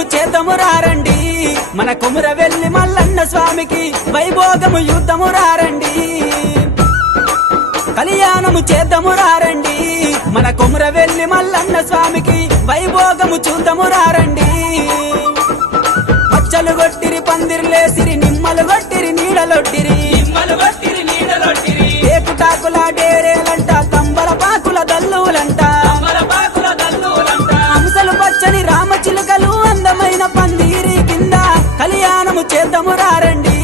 కళ్యాణము చేద్దాము రారండి మన కొమురవెల్లి మల్లన్న స్వామికి వైభోగము యుద్ధము రారండి కళ్యాణము చేద్దాము రారండి మన కొమురవెల్లి మల్లన్న స్వామికి వైభోగము చూద్దాము రారండి పచ్చలు గొట్టిరి పందిర్లేసిరి నిమ్మలు గొట్టిరి నీడలొట్టిరి ఏకుటాకుల డేరేలంట తంబల పాకుల దల్లులంట అంశలు పచ్చని రామచిలుకలు అందమైన పందిరి కింద కళ్యాణము చేద్దాము రారండి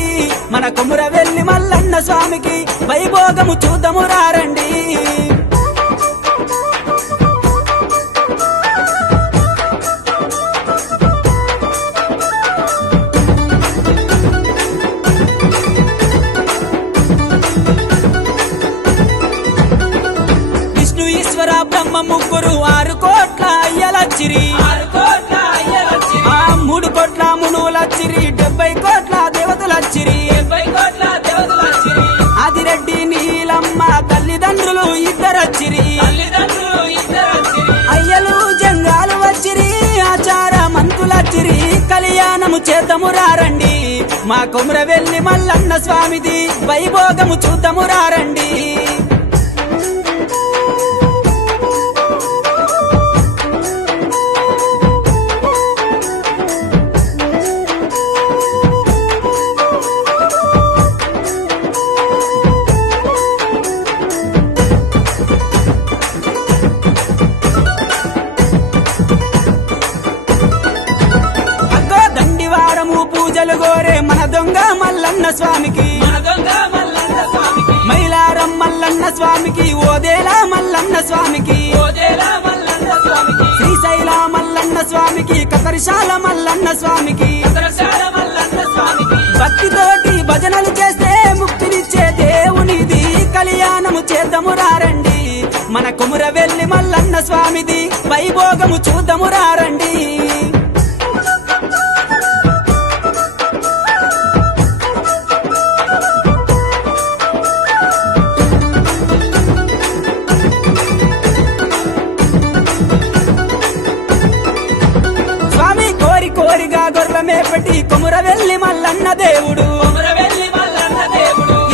మన కొమురవెల్లి మల్లన్న స్వామికి వైభోగము చూద్దాము రారండి విష్ణు ఈశ్వర బ్రహ్మ ముగ్గురు 6 కోట్ల అయ్యలచ్చిరి 3 కోట్ల మునులచ్చిరి 70 కోట్ల దేవతలచ్చిరి ఆదిరెడ్డి నీలమ్మ తల్లిదండ్రులు ఇద్దరచ్చిరి అయ్యలు జంగాలు వచ్చిరి ఆచార మంతులచ్చిరి కళ్యాణము చేద్దాము రారండి మా కొమురవెల్లి మల్లన్న స్వామిది వైభోగము చూద్దాము రారండి పూజలు గోరే మన దొంగ మల్లన్న స్వామికి మైలారం మల్లన్న స్వామికి ఓదేల మల్లన్న స్వామికి శ్రీశైల మల్లన్న స్వామికి కకరిశాల మల్లన్న స్వామికి భక్తితోటి భజనలు చేస్తే ముక్తినిచ్చే దేవునిది కళ్యాణము చేద్దాము రారండి మన కొమురవెల్లి మల్లన్న స్వామిది వైభోగము చూద్దాము రారండి కోరిగా గొర్రమే పెట్టి కొమురవెల్లి మల్లన్న దేవుడు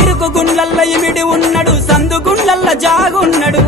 ఇరుకు గుండ్లల్ల ఇమిడి ఉన్నడు సందు గుండ్లల్ల జాగున్నడు